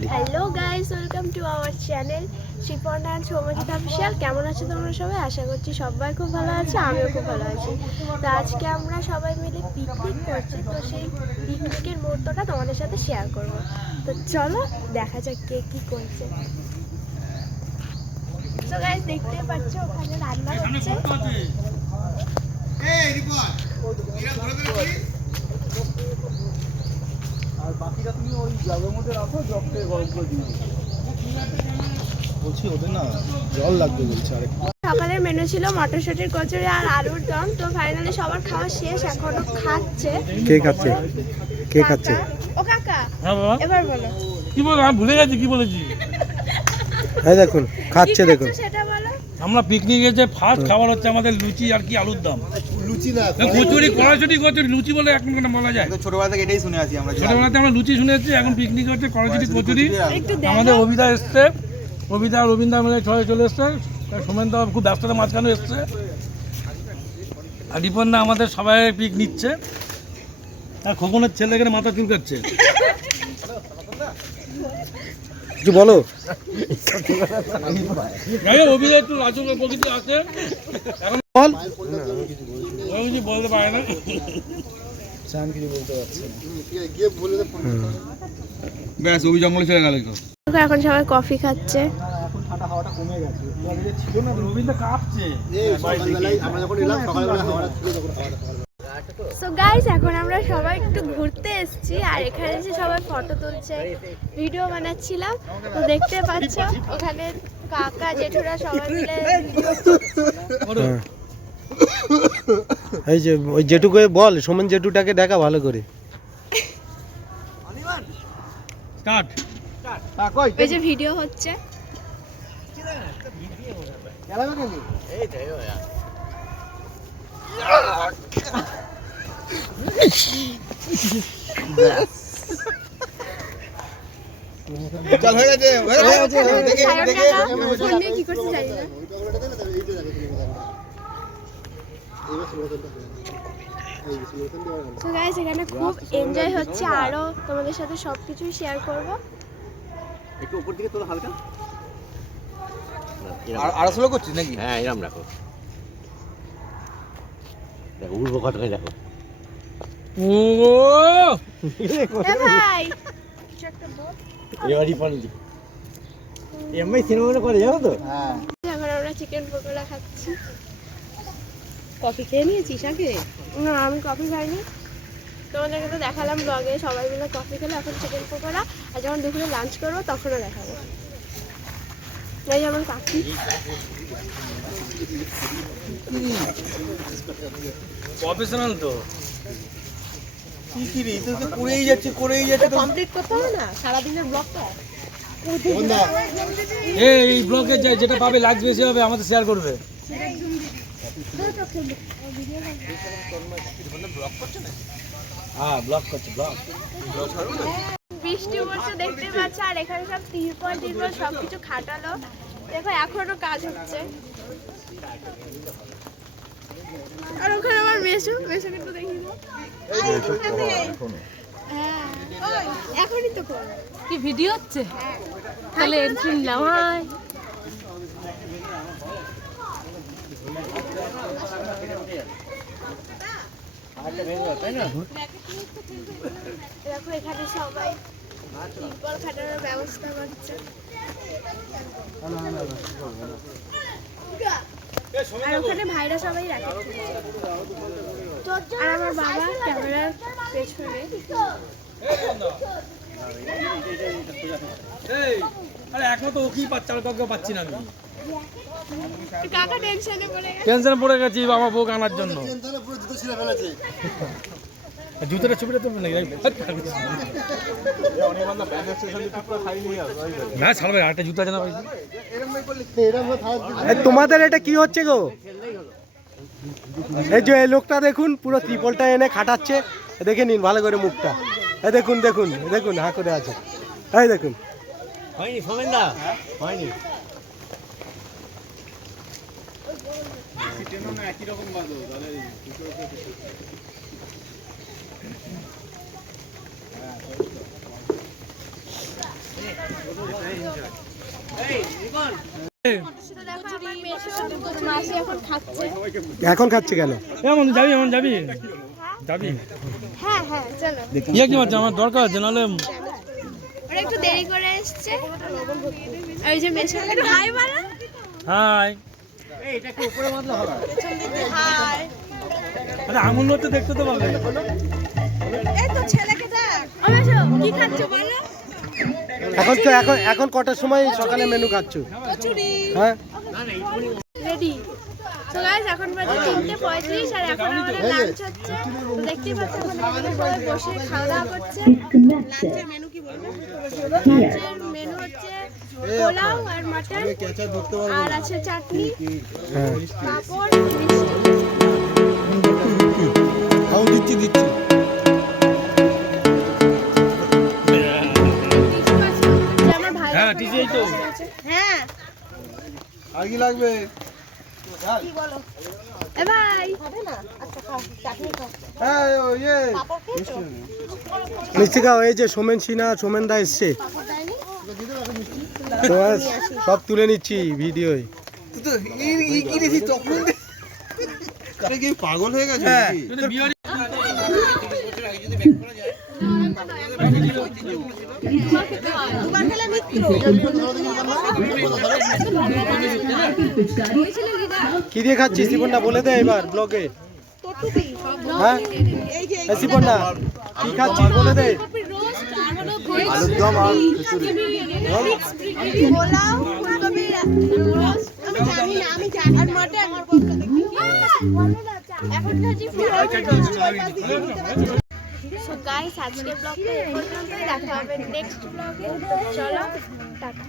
খুলি। Hello guys, welcome to our channel Shipon and Soumojit official. কেমন আছো তোমরা সবাই? আশা করছি সবাই খুব ভালো আছে, আমিও খুব ভালো আছি। তো আজকে আমরা সবাই মিলে পিকনিক করছি, তো সেই পিকনিকের মুহূর্তটা তোমাদের সাথে শেয়ার করব। তো চলো দেখা যাক কে কী করছে। তো গাইস দেখতে পাচ্ছ ওখানে রান্না হচ্ছে। আর বাকিটা তুমি ওই জগের মধ্যে রাখো, জগকে গরম করে দিয়ে দিও। বলছি ওদের না জল লাগবে বলছে আরেকটু। সকালের মেনু ছিল মটরশুঁটির কচুরি আর আলুর দম। তো ফাইনালি সবার খাওয়া শেষ, এখনো খাচ্ছে। কে খাচ্ছে? কে খাচ্ছে? ও কাকা, হ্যাঁ বাবা, এবার বলো কি বল? আমি ভুলে গেছি কি বলেছি। এই দেখুন খাচ্ছে, কি দেখুন। খাচ্ছো সেটা বলো। আমরা পিকনিকে যে ফার্স্ট খাবার হচ্ছে আমাদের লুচি আর কি আলুর দম। লুচি না, কচুরি কড়াইশুঁটি কচুরি, লুচি বলে এখন কেন বলা যায়? ছোটবেলা থেকে এটাই শুনে আছি আমরা। ছোটবেলাতে আমরা লুচি শুনেছি, এখন পিকনিক হচ্ছে কড়াইশুঁটি কচুরি। একটু দেখো। আমাদের অভিদা এসছে, অভিদা আর রবীন্দ্র মিলে সবাই চলে এসছে। সোমেনদা খুব ব্যস্ততার মাঝখানে এসছে, আর রিপনদা আমাদের সবাই পিক নিচ্ছে। আর খোকনের ছেলে এখানে মাথা চুলকাচ্ছে। কিছু বলো। অভিদা একটু লাজুক প্রকৃতি আছে, এখন বল। ও কিছু বলতে পারে না। চান কিছু বলতে পারছি না। ব্যাস অভি জঙ্গলে চলে গেল। এখন সবাই কফি খাচ্ছে। এখন ঠান্ডা হাওয়াটা কমে গেছে, আগে ছিল না। রবীন্দ্র কাঁপছে। আমরা যখন এলাম সকালবেলা হাওয়াটা ছিল, তখন সো গাইস, এখন আমরা সবাই একটু ঘুরতে এসেছি, আর এখানে যে সবাই ফটো তুলছে, ভিডিও বানাচ্ছিলাম। তো দেখতে পাচ্ছ ওখানে কাকা জেঠুরা সবাই মিলে হ্যাঁ। এই যে ওই জেঠুকে বল, সোমেন জেঠুটাকে দেখা ভালো করে। স্টার্ট। ওই যে ভিডিও হচ্ছে। চল হয়ে গেছে, হয়ে গেছে। দেখে সায়ন দেখে কাকা ফোন নিয়ে কি করছে জানি না। সো গাইস, এখানে খুব এনজয় হচ্ছে, আরো তোমাদের সাথে সবকিছুই শেয়ার করব। একটু উপর দিকে তোলা হালকা। আর স্লো করছিস নাকি? হ্যাঁ, এরম রাখো। দেখো উড়বো কতটা, দেখো। ও এ ভাই কিছু একটা বল। এবারই পানি এমনি সিনেমা করে, জানো তো? হ্যাঁ। এখন আমরা চিকেন পকোড়া খাচ্ছি। কফি খেয়ে নিয়েছিস আগে? না, আমি কফি খাইনি। তোমাদেরকে তো দেখালাম ব্লগে সবাই মিলে কফি খেলো, এখন চিকেন পকোড়া। আর যখন দুপুরে লাঞ্চ করবো তখনও দেখাবো। এই আমার কাকি। প্রফেশনাল তো। কি রে, তুই তো করেই যাচ্ছে কমপ্লিট করতে হবে না সারাদিনের ব্লগটা? এই ব্লগে যেটা পাবে লাইক বেশি হবে আমাদের শেয়ার করবে। হ্যাঁ ব্লগ করছে, ব্লগ। বৃষ্টি পড়ছে দেখতে পাচ্ছ, আর এখানে সব তিরপল সবকিছু খাটালো। দেখো এখনো কাজ হচ্ছে। আর ওখানে আমার মেশো কিন্তু দেখি না। হ্যাঁ, এখনই তো কর। কি ভিডিও হচ্ছে? তাহলে এন্ট্রি নাও। হাই দেখো এখানে সবাই তিরপল খাটানোর ব্যবস্থা করছে। আর ওখানে ভাইরা সবাই রাখে। আর আমার বাবা ক্যামেরার পেছনে। আরে এখন তো ওকেই পাচ্ছি, আর কাউকে পাচ্ছি না আমি। কাকা টেনশনে পড়ে গেছে। টেনশন পড়ে গেছি আমার বউ আনার জন্য। পুরো জুতো ছিঁড়ে ফেলেছে। জুতোটা ছবিটা তো নাকি না ছাড়বে, আরেকটা জুতো আছে না ভাই? তোমাদের এটা কি হচ্ছে গো? এই যে এই লোকটা দেখুন, পুরো ত্রিপলটা এনে খাটাচ্ছে। দেখে নিন ভালো করে মুখটা। এই দেখুন দেখুন দেখুন, হা করে আছে। এই দেখুন। হয়নি সোমেনদা, হয়নি। একই রকম বাজো তাহলে। মাসি এখন খাচ্ছে। এখন খাচ্ছে কেন? এমন যাবি যাবি হ্যাঁ হ্যাঁ চলো। ইয়ে কি হচ্ছে আমার দরকার আছে নাহলে ওরা একটু দেরি করে এসছে। আর ওই যে মেশো একটু হাই বলো। High high. আরে আঙুল হচ্ছে দেখতে তো পাবে। এই তো ছেলেকে দেখ। ও মেশো কি খাচ্ছো বলো? এখন কটার সময় সকালে মেনু খাচ্ছো? কচুরি। হ্যাঁ রেডি। তো গাইস এখন বাজে 3:35 আর এখন আমাদের লাঞ্চ হচ্ছে। তো দেখতেই পাচ্ছেন এখন সবাই বসে খাওয়া দাওয়া করছে। লাঞ্চের মেনু কি বলবো? লাঞ্চের মেনু হচ্ছে পোলাও আর মাটন আর আছে চাটনি, হ্যাঁ পাঁপড়, মিষ্টি। খাও দিচ্ছি আমার ভাই হ্যাঁ ঠিক এই তো হ্যাঁ আর কি লাগবে? কি বলো এ ভাই খাবে না? আচ্ছা খাও চাটনি খাও। হ্যাঁ ইয়ে পাঁপড় খেয়েছো? মিষ্টি খাও। এই যে সোমেন সিনহা সোমেন দা এসছে, পাঁপড় দেয়নি? তোমার সব তুলে নিচ্ছি ভিডিওয়। তুই তো কি দিছিস চকলেট? আরে কি পাগল হয়ে গেছে নাকি? যদি বিয়ারি দুবার খেলে মিত্র। কি দিয়ে খাচ্ছিস শিপন দা বলে দে এবার ব্লগে। টটুপি হ্যাঁ এই যে এই শিপন দা কি খাচ্ছিস বলে দে। আলুর দম আর খিচুড়ি। পোলাও ফুলকপি রোস্ট আমি জানি না আমি জানি আর মাটন আমার বলতে দেখি এখন খাচ্ছি সো গাইস আজকের ব্লগটা এই পর্যন্তই। দেখা হবে নেক্সট ব্লগে। চলো টাটা।